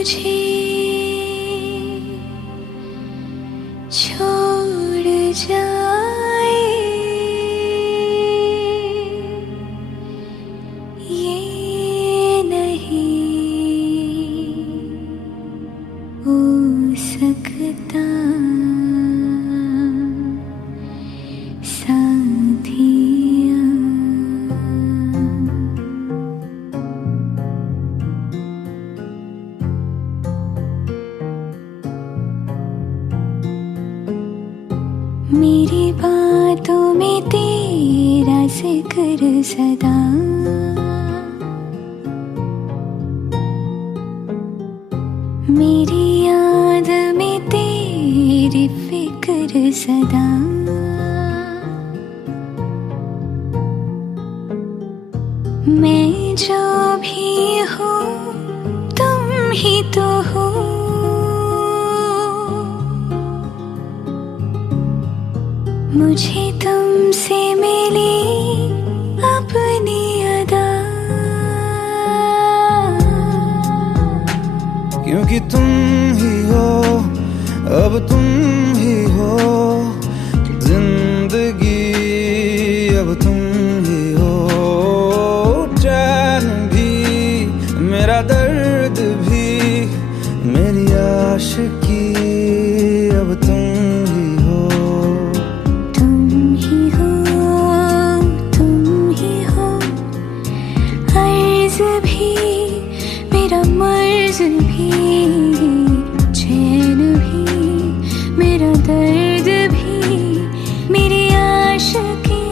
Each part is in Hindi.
मुझे छोड़ जाए ये नहीं हो सकता साथिया। मेरी बातों में तेरा जिक्र सदा, मेरी याद में तेरी फिक्र सदा। मैं जो भी हूँ तुम ही तो हो, मुझे तुमसे मिली अपनी अदा। क्योंकि तुम ही हो, अब तुम ही हो जिंदगी, अब तुम ही हो चैन भी, मेरा दर्द भी, मेरी आशिकी, अब तुम ही हो। तुम ही हो, तुम ही हो, अर्ज भी मेरा मर्ज भी, चैन भी मेरा दर्द भी, मेरी आशिकी,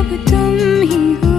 अब तुम ही हो।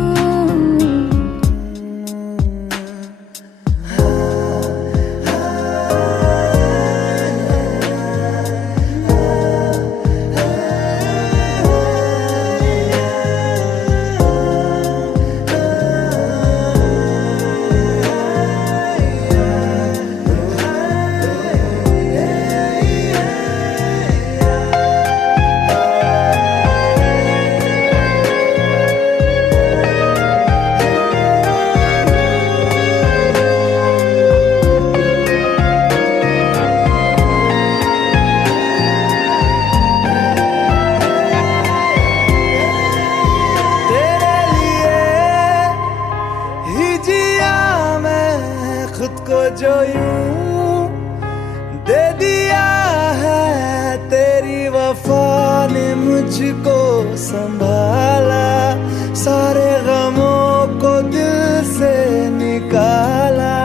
खुद को जो यूं दे दिया है, तेरी वफा ने मुझको संभाला, सारे गमों को दिल से निकाला।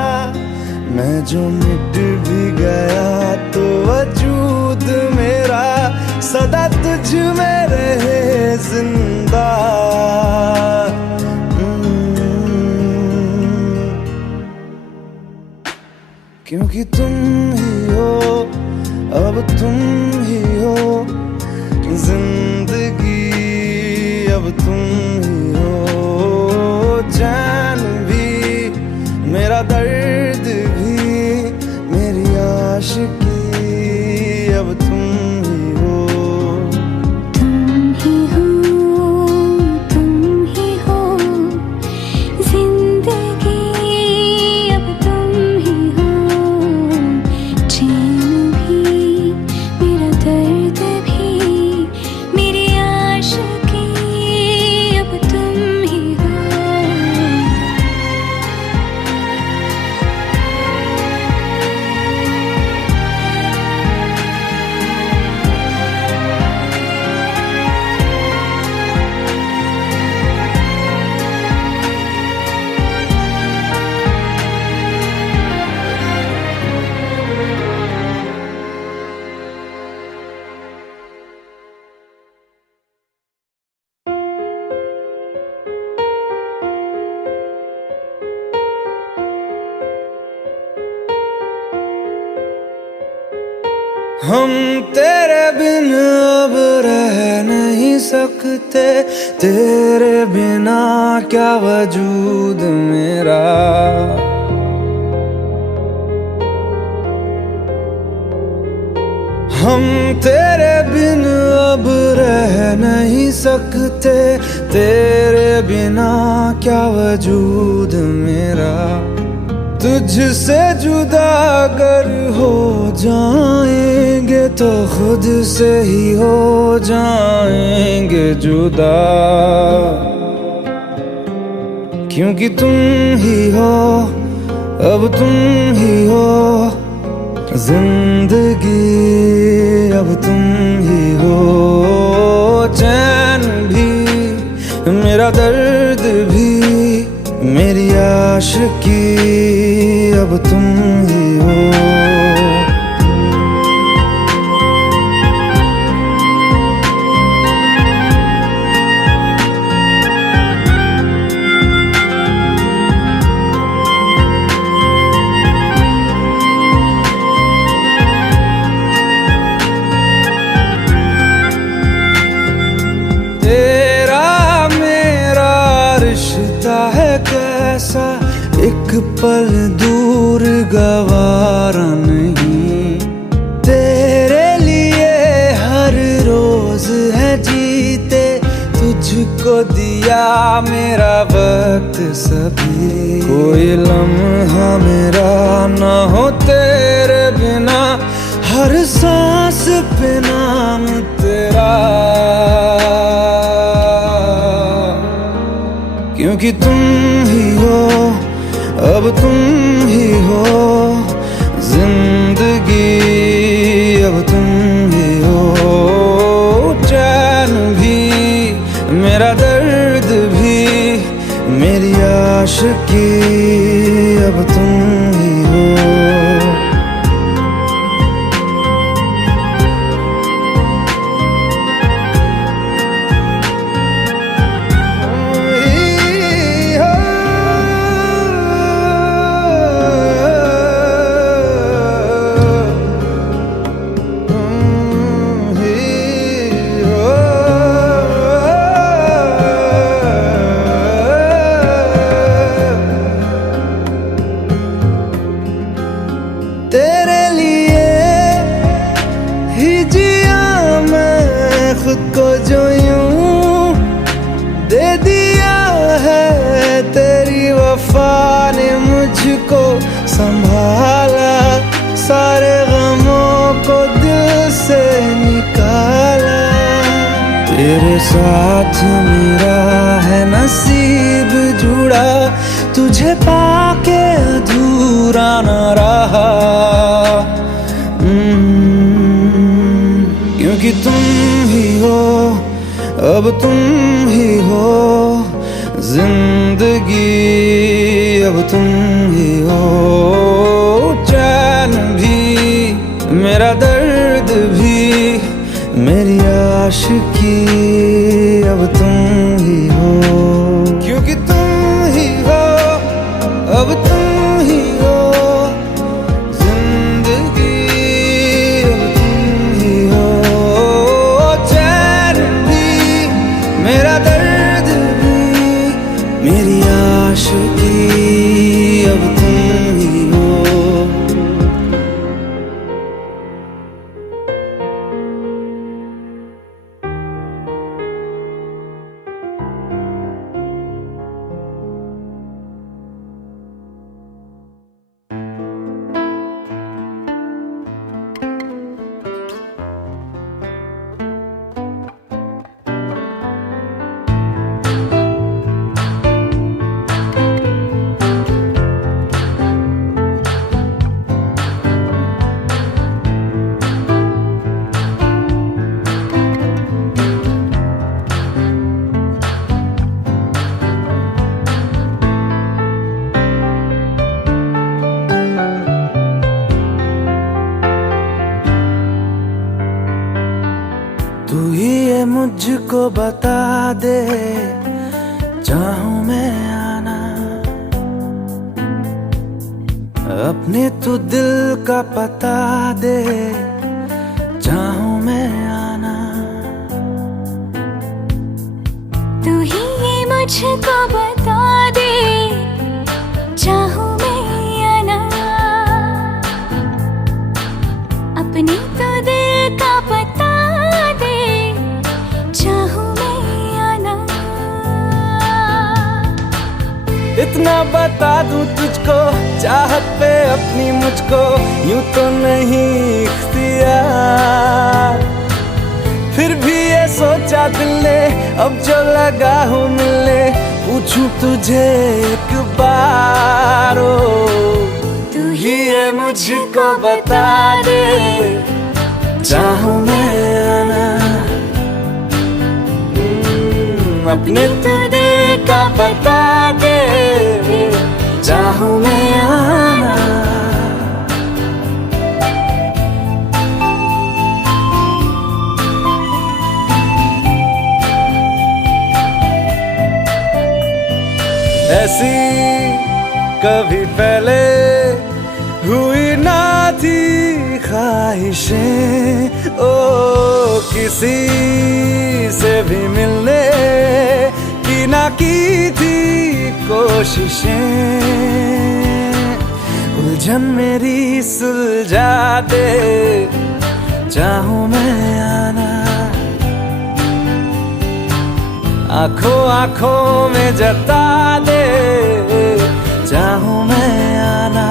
मैं जो मिट भी गया तो वजूद मेरा सदा तुझ में रहे जिंदा। क्योंकि तुम ही हो, अब तुम ही हो जिंदगी, अब तुम ही हो चैन भी, मेरा दर्द भी, मेरी आशिकी, अब तुम ही हो। तुम ही हो, तुम ही हो जिंदगी, अब तुम ही हो, चैन भी मेरा दर्द भी, मेरी आशिकी, अब तुम ही हो। हम तेरे बिन अब रह नहीं सकते, तेरे बिना क्या वजूद मेरा। हम तेरे बिन अब रह नहीं सकते, तेरे बिना क्या वजूद मेरा। तुझसे जुदा अगर हो जाएंगे तो खुद से ही हो जाएंगे जुदा, क्योंकि तुम ही हो, अब तुम ही हो जिंदगी, अब तुम ही हो चैन भी, मेरा दर्द भी, मेरी आशिकी, अब तुम ही हो। कैसा एक पल दूर गवारा नहीं, तेरे लिए हर रोज है जीते, तुझको दिया मेरा वक्त सभी, कोई लम्हा मेरा ना हो तेरे बिना, हर सांस पे नाम तेरा, क्योंकि तुम ही हो, अब तुम ही हो जिंदगी, अब तुम ही हो चैन भी, मेरा दर्द भी, मेरी आशिकी, अब तुम ही हो। तेरे लिए ही जिया मैं खुद को, जो यूं दे दिया है तेरी वफा ने मुझको संभाला, सारे गमों को दिल से निकाला, तेरे साथ मेरा है नसीब जुड़ा, तुझे पाके अधूरा न रहा, क्योंकि तुम ही हो, अब तुम ही हो जिंदगी, अब तुम ही हो चैन भी, मेरा दर्द भी, मेरी आशिकी, अब तुम ही हो, क्योंकि तुम ही हो, अब तुम ही हो जिंदगी, अब तुम ही हो चैन भी, मेरा दर्द भी, मेरी आशिकी, अब तुम ही हो। तू ही ये मुझको बता दे, चाहूं मैं आना, अपने तू दिल का पता दे, चाहूं मैं आना, तू ही ये मुझको बता दे, चाहूं मैं आना, अपने तो दिल का पता दे, चाहूं मैं आना, इतना बता दूं तुझको, चाहत पे अपनी मुझको यूं तो नहीं इख्तियार। फिर भी ये सोचा दिल ने, अब जो लगा हूँ मिलने, पूछूं तुझे एक बार। ओ तू ही है मुझको बता दे, चाहूं मैं आना अपने तू दिल का बता दे, चाहूं मैं आना। ऐसी कभी पहले हुई ना थी ख्वाहिशें, ओ किसी से भी मिलने की ना की थी कोशिशें। उलझन मेरी सुलझा दे, चाहूं मैं आना आंखों आंखों में जता दे, चाहूं मैं आना।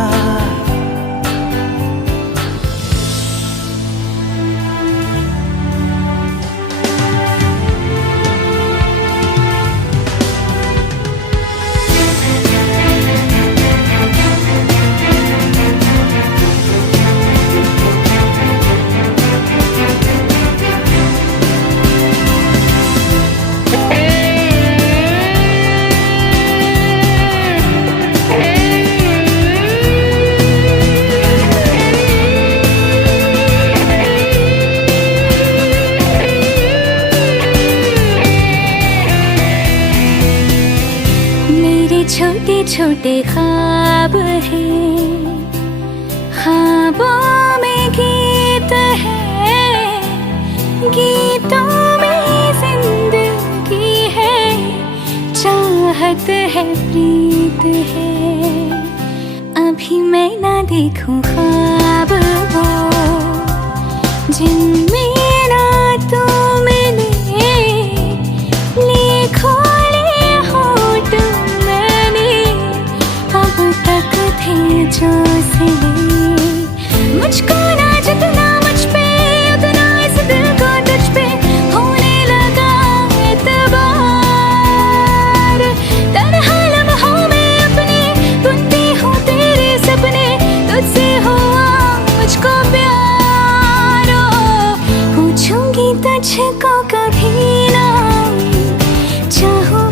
छोटे छोटे ख्वाब हैं, ख्वाबों में गीत है, गीतों में जिंदगी है, चाहत है, प्रीत है। अभी मैं ना देखूं ख्वाब वो जिनमें ना तू मिले, लिखो जो सिले। मुझको ना जितना मुझ पे, उतना इस दिल को तुझ पे होने लगा एतबार। तन्हा लम्हों में अपने बुनती हूँ तेरे सपने, तुझसे हुआ मुझको प्यार। पूछूंगी तुझको कभी ना, चाहूं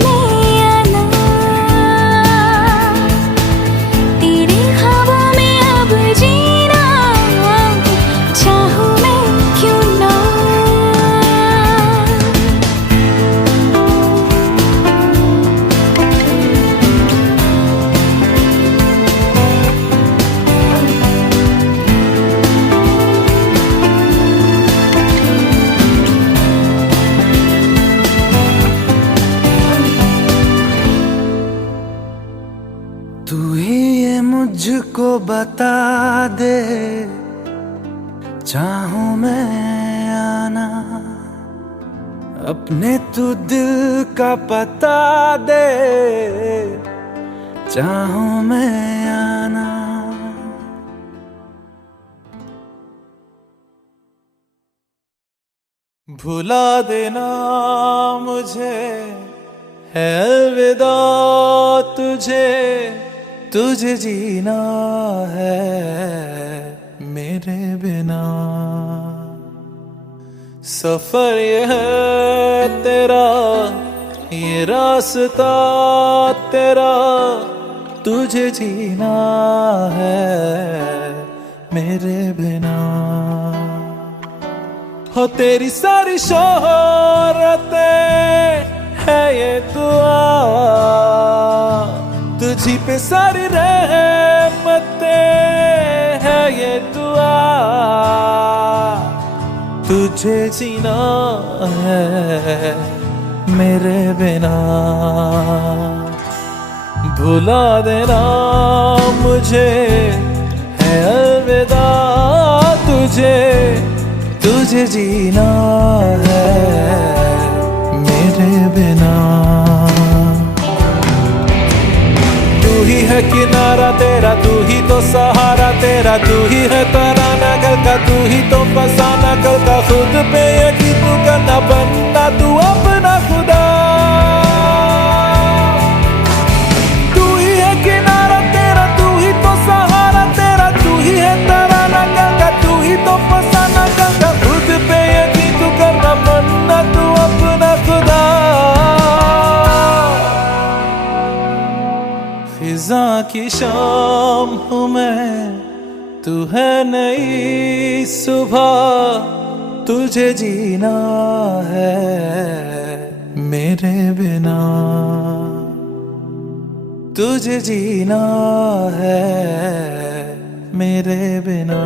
तू ही ये मुझको बता दे, चाहूं मैं आना अपने तू दिल का पता दे, चाहूं मैं आना। भुला देना मुझे है अलविदा तुझे, तुझे जीना है मेरे बिना। सफर ये है तेरा, ये रास्ता तेरा, तुझे जीना है मेरे बिना। हो तेरी सारी शोहरतें है ये दुआ, तुझी पे सारी रहमतें है ये दुआ। तुझे जीना है मेरे बिना। भुला देना मुझे है अलविदा तुझे, तुझे जीना है मेरे बिना। तू ही है किनारा तेरा, तू ही तो सहारा तेरा, तू ही है तराना कल का, तू ही तो फसाना कल का, खुद पे यकीन तू करना, बनना तू अपना खुदा। तू ही है किनारा तेरा, तू ही तो सहारा तेरा, तू ही है तराना कल का, तू ही तो फसाना कल का, खुद पे यकीन तू करना, बनना तू अपना खुदा। फिजा की शाम हूँ मैं, तू है नई सुबह, तुझे जीना है मेरे बिना, तुझे जीना है मेरे बिना।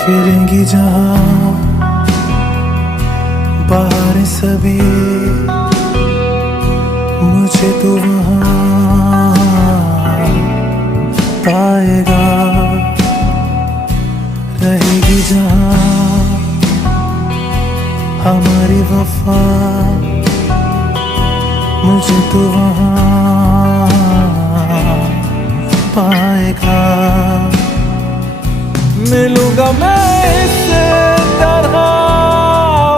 खेलेंगी जहाँ बाहर सभी, मुझे तो वहाँ पाएगा। रहेगी जहाँ हमारी वफा, मुझे तो वहाँ पाएगा। मिलूंगा मैं इससे तरह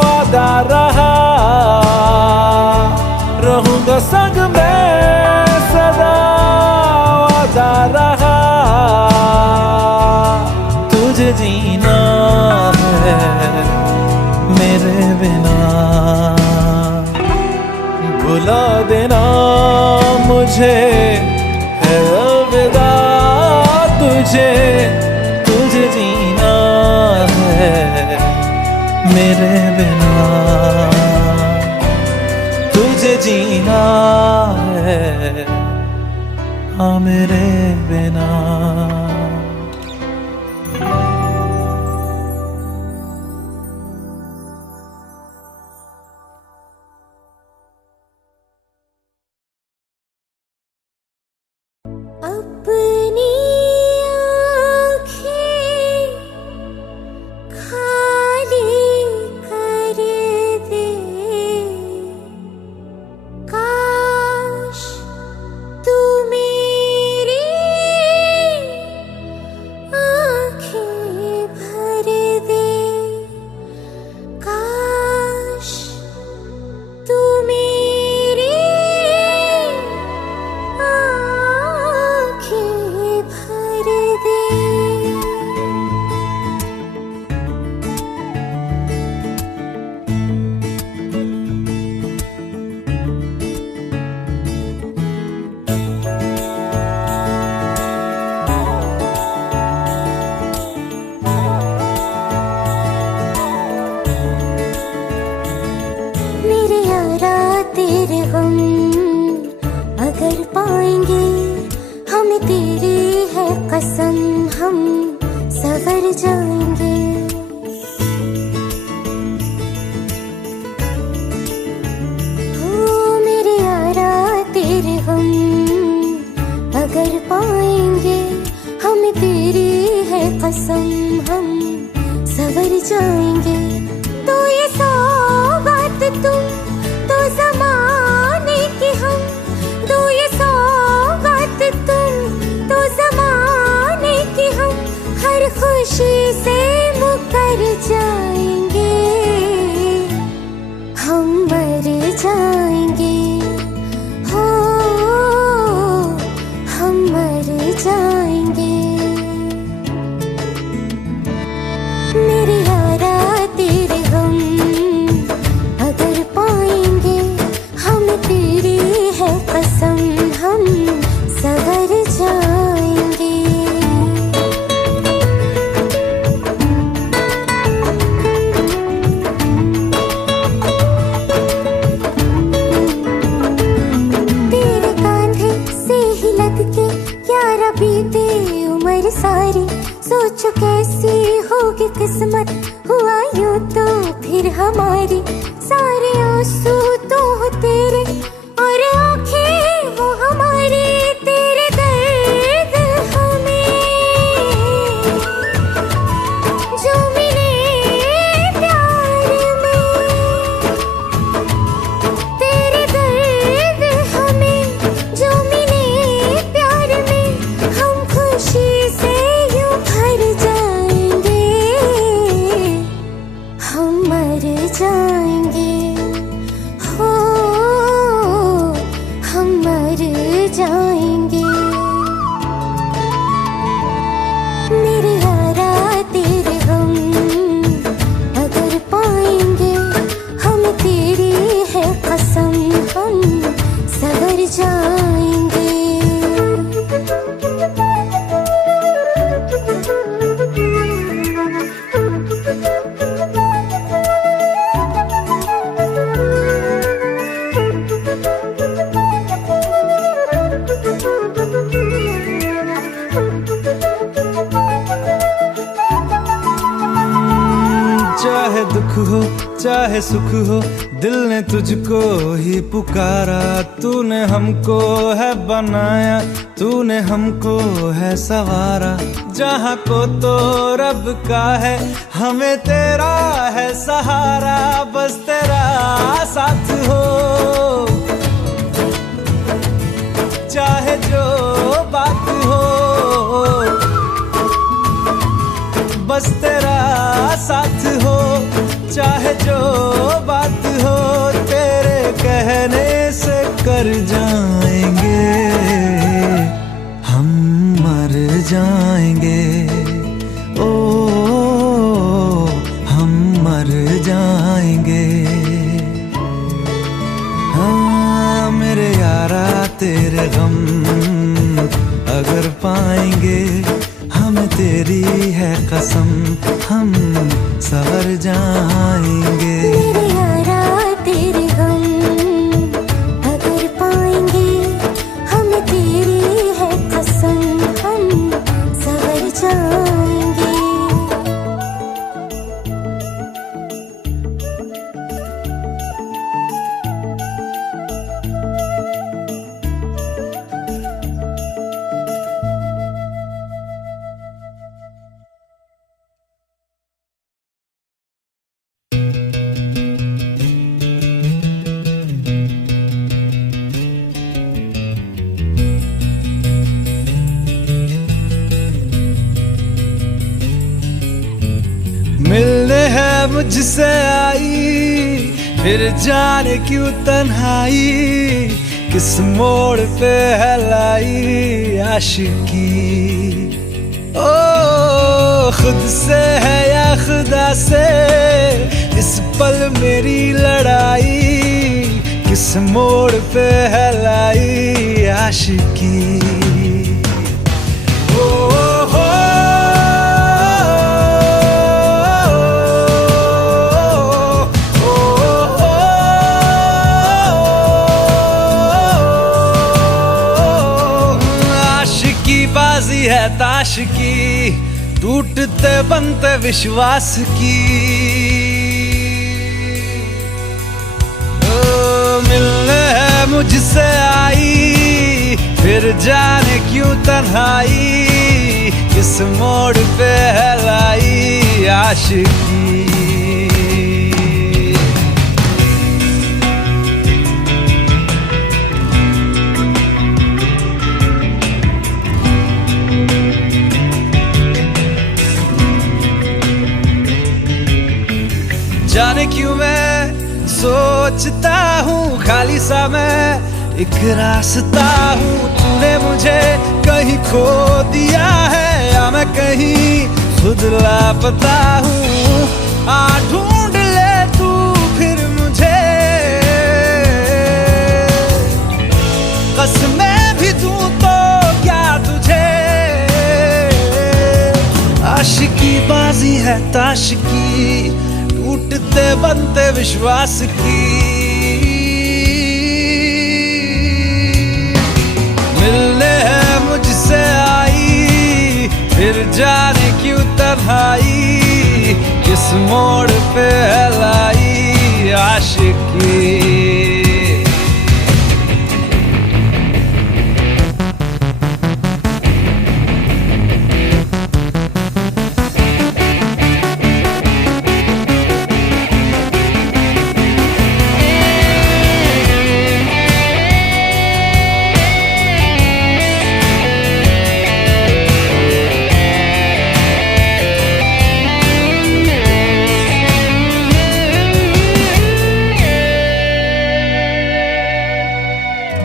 वादा रहा, रहूंगा संग में सदा वादा रहा। तुझे जीना है मेरे बिना, भुला देना मुझे है अलविदा। तुझे जीना है मेरे बिना, तुझे जीना है हाँ मेरे बिना। अपनी अगर पाएंगे हम, तेरी है कसम, हम सवर जाएंगे। हो मेरे यारा तेरे हम, अगर पाएंगे हम, तेरी है कसम, हम सवर जाएंगे। तो ये सौगात तुम तो ज़माने की, हम तो ये सौगात तुम तो ज़माने की, हम हर खुशी से मुकर जाएंगे, हम मर जाएंगे। हो हम मर जाएंगे। मेरे यारा तेरे हम, अगर पाएंगे हम, तेरी है कसम, हम सवर जाएंगे। सोचो कैसी होगी किस्मत, हुआ यूं तो फिर हमारी, सारे आंसू तो हो तेरे और आंखें वो हमारी, तेरे दर्द हमें जो मिले प्यार में, तेरे दर्द हमें जो मिले प्यार में, हम खुशी से यूं भर जाएंगे, हम मर जाएंगे, हो हम मर जाएंगे। मेरे यारा तेरे हम अगर पाएंगे, हम तेरी है कसम हम सवर जाएंगे। चाहे दुख हो चाहे सुख हो, दिल ने तुझको ही पुकारा, तूने हमको है बनाया, तूने हमको है सवारा, जहाँ को तो रब का है, हमें तेरा है सहारा, बस तेरा साथ हो, चाहे जो बात हो, बस तेरा साथ हो, चाहे जो बात हो, तेरे कहने से कर जाएंगे, हम मर जाएंगे, ओ हम मर जाएंगे। हाँ मेरे यारा तेरे गम अगर पाएंगे, हम तेरी है कसम हम सवर जाएंगे। मेरे यारा तेरे हम अगर पाएंगे, हम तेरी है कसम हम सवर जाएंगे। मिलने है मुझसे आई, फिर जाने क्यों तन्हाई, किस मोड़ पे है लाई आशिकी, ओ खुद से है या खुदा से, इस पल मेरी लड़ाई, किस मोड़ पे है लाई आशिकी। बाजी है ताश की, टूटते बनते विश्वास की, ओ मिलने है मुझसे आई, फिर जाने क्यों तन्हाई, किस मोड़ पे है लाई आशिकी। जाने क्यों मैं सोचता हूँ खाली सा मैं एक रास्ता हूँ, तूने मुझे कहीं खो दिया है या मैं कहीं खुद लापता हूँ, आ ढूंढ ले तू फिर मुझे, कसमें भी दूँ तो क्या तुझे, आशिकी बाजी है ताश की, टूटते बनते विश्वास की। मिलने है मुझसे आई, फिर जाने क्यों तन्हाई किस मोड़ पे है लाई आशिकी।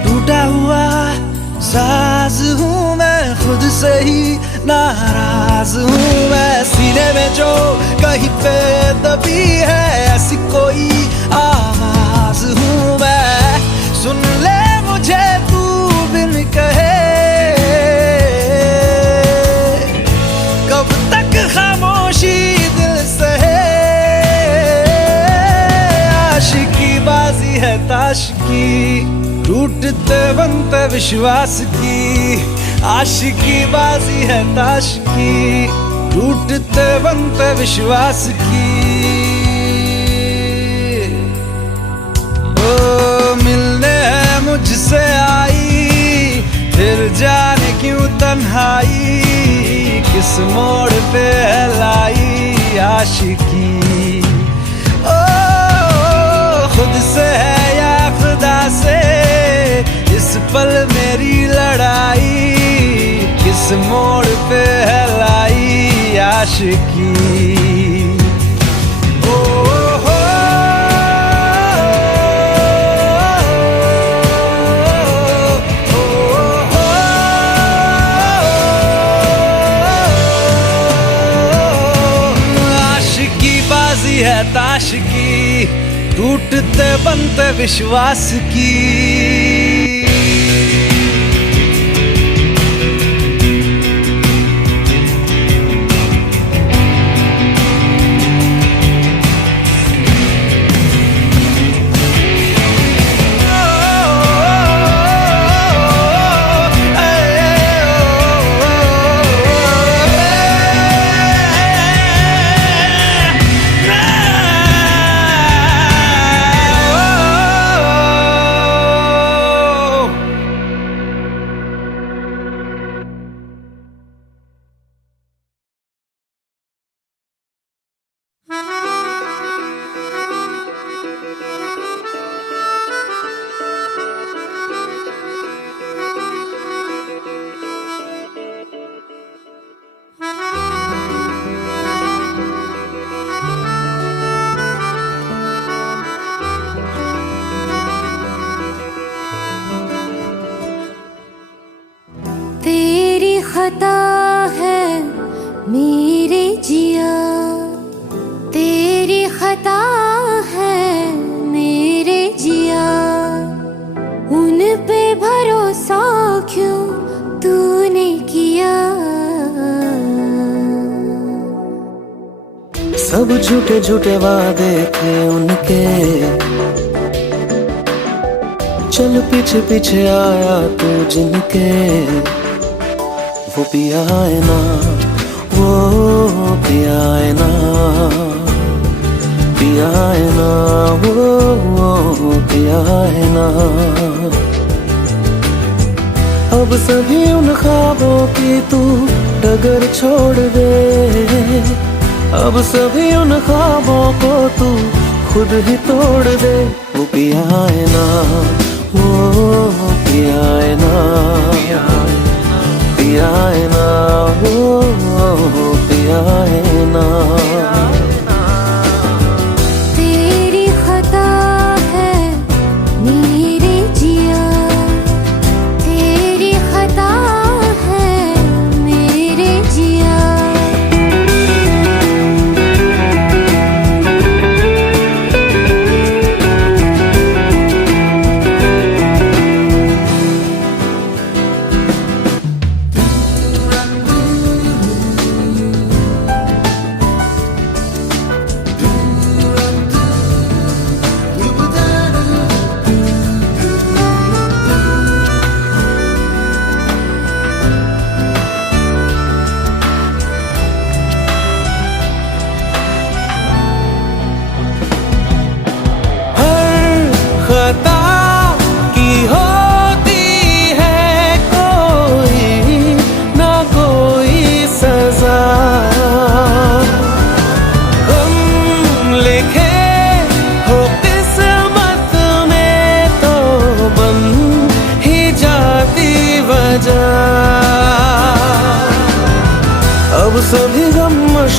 टूटा हुआ साज हूँ मैं, खुद से ही नाराज हूँ मैं। सीने में जो कहीं पे दबी है ऐसी कोई आवाज हूँ मैं। सुन ले मुझे तू बिन कहे, कब तक खामोशी दिल सहे। आशिकी बाजी है ताश की, टूटते बनते विश्वास की। आशिकी बाजी है ताश की, टूटते बनते विश्वास की। ओ मिलने है मुझसे आई, फिर जाने क्यों तन्हाई किस मोड़ पे है लाई आशिकी। ओ खुद से है या खुदा से इस पल मेरी लड़ाई, किस मोड़ पे है लाई आशिकी। ओ हो आशिकी बाजी है ताश की, टूटते बनते विश्वास की। खता है मेरे जिया, तेरी खता है मेरे जिया। उन पे भरोसा क्यों तूने किया। सब झूठे झूठे वादे थे उनके, चल पीछे पीछे आया तू जिनके। वो पिया है ना, वो पिया है ना, पिया है ना, वो पिया है ना। अब सभी उन ख्वाबों की तू डगर छोड़ दे। अब सभी उन ख्वाबों को तू खुद ही तोड़ दे। वो पिया है ना, वो पिया है ना, पिया है ना, वो पिया है ना। तेरी खता है मेरे जिया, तेरी खता है मेरे जिया।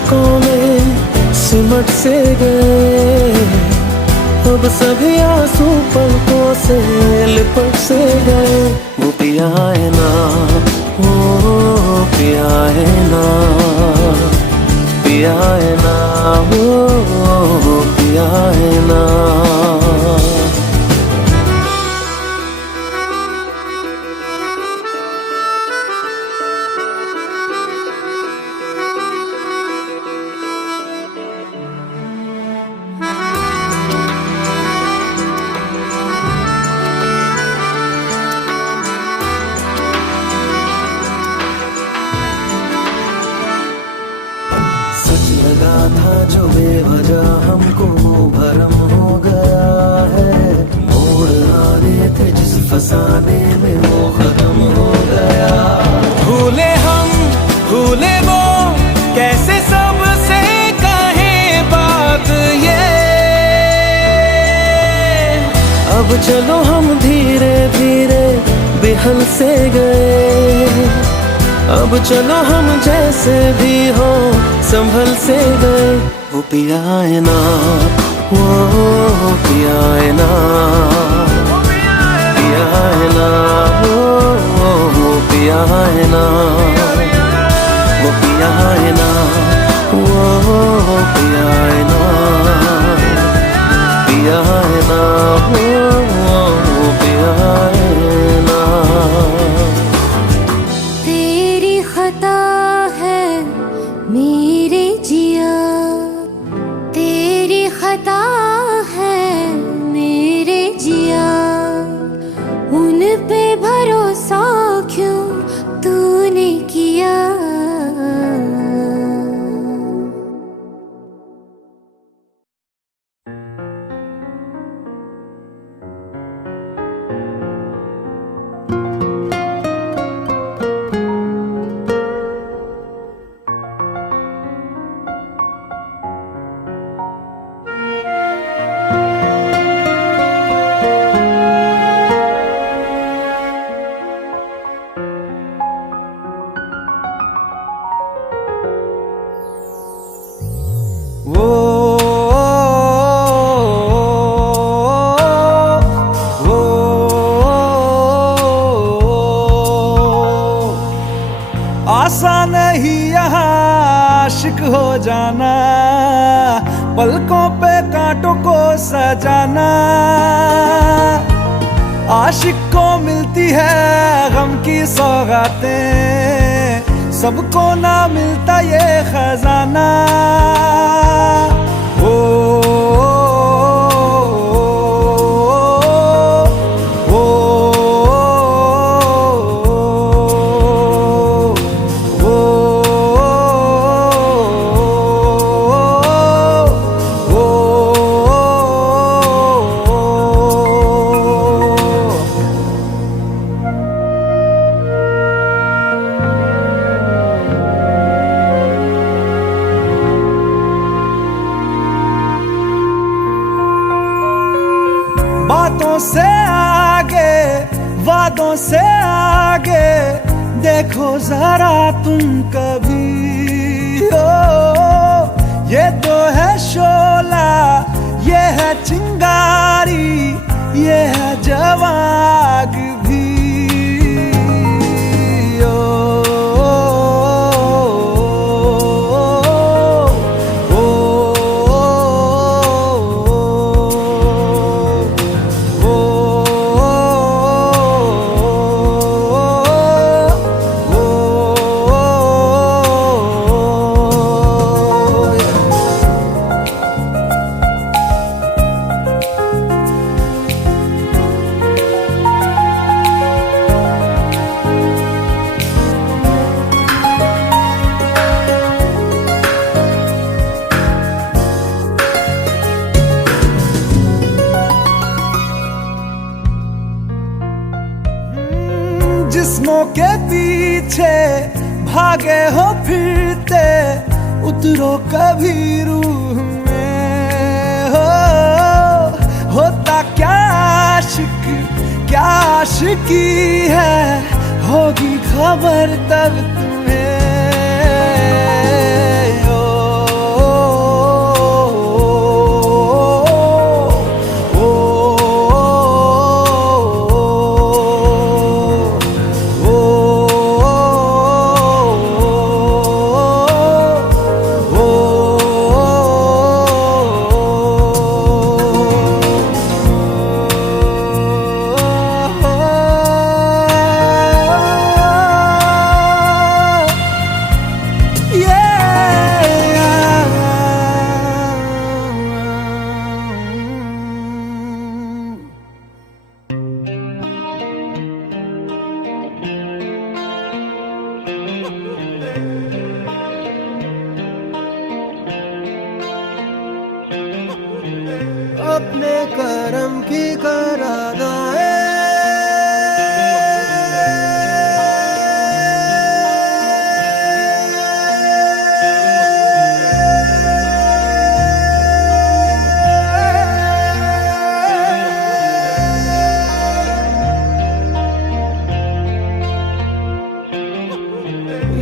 पलकों में सिमट से गए, अब सभी आंसू पलकों से लिपट से गए। वो पिया है ना, वो पिया है ना, पिया है ना, वो पिया है ना। सच लगा था जो बेवजह हमको भरम हो गया है, मोड़ आ रहे थे जिस फसाने में वो खत्म हो गया। भूले हम भूले वो, कैसे सबसे कहे बात ये। अब चलो हम धीरे धीरे बिहल से गए, अब चलो हम जैसे भी हो संभल से गए। वो पिया है ना, वो पिया है ना, पिया है ना, वो पिया है ना, वो पिया है ना, वो पिया है ना, पिया है ना, वो पिया है ना। तेरी खता है मेरे जिया, तेरी खता है मेरे जिया, उन पे भरोसा क्यों तूने किया। आसान नहीं यहाँ आशिक हो जाना, पलकों पे कांटों को सजाना। आशिक को मिलती है गम की सौगातें, सबको ना मिलता ये खजाना। बातों से आगे, वादों से आगे, देखो जरा तुम कभी हो। ये तो है शोला, ये है चिंगारी, ये है जवाग भी। जिस्मों के पीछे भागे हो फिरते, उतरो कभी रूह में हो। होता क्या आशिक, क्या आशिकी है, होगी खबर तब तुम्हें। अपने करम की करादाए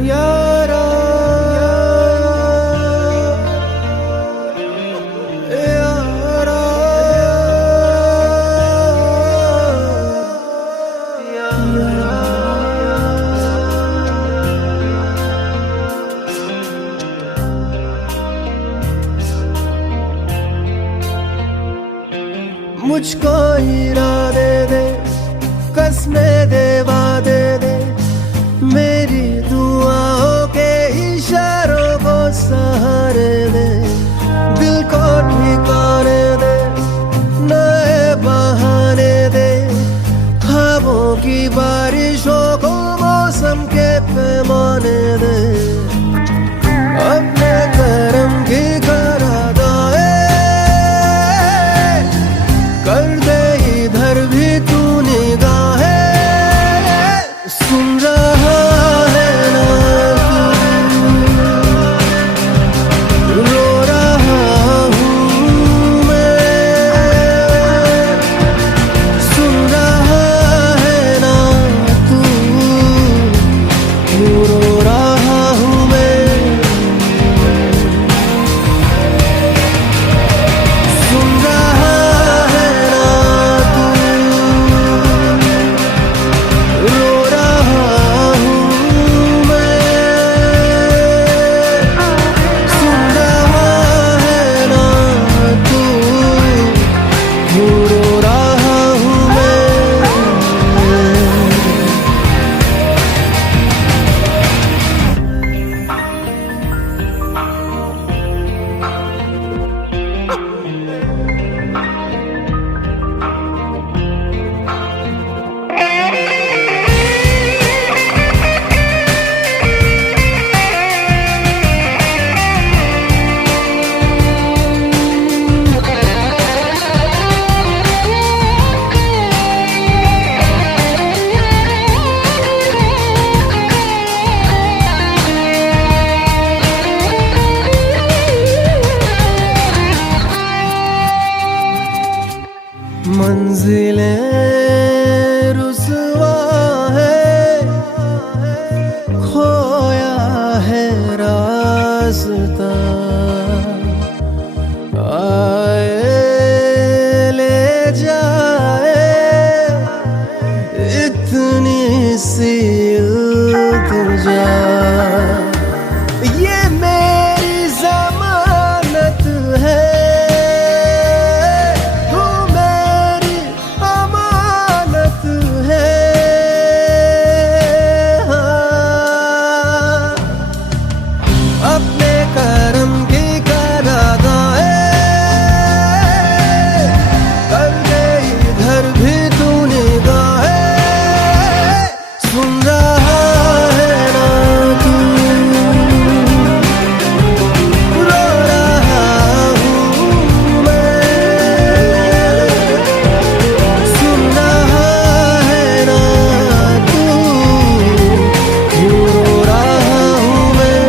यारा यारा मुझको इरादे दे कसमें दे वादे दे मेरी दुआओं के इशारों को सहारे दे दिल को ठिकाने दे नए बहाने दे ख्वाबों की बारिशों को मौसम के पैमाने दे अपने करम की करादाए कर दे इधर भी तू निगाहें सुन रहा है ना तू रो रहा हूँ मैं सुन रहा है ना तू रो रहा हूँ मैं सुन रहा है ना तू रो रहा हूँ मैं सुन रहा है ना तू रो रहा हूँ मैं मंजिलें रुसवा है खोया है रास्ता आए ले जाए इतनी सी इल्तिजा ये मेरी जमानत है तू मेरी अमानत है हाँ। अपने करम की करादाए कर दे इधर भी तू निगाहें सुन रहा है ना तू रो रहा हूँ मैं सुन रहा है ना तू रो रहा हूँ मैं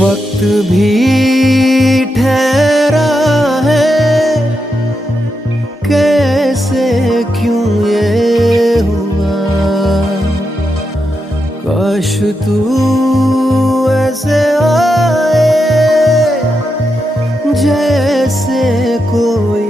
वक्त भी ठहरा है कैसे क्यों ये हुआ काश तू ऐसे आए जैसे कोई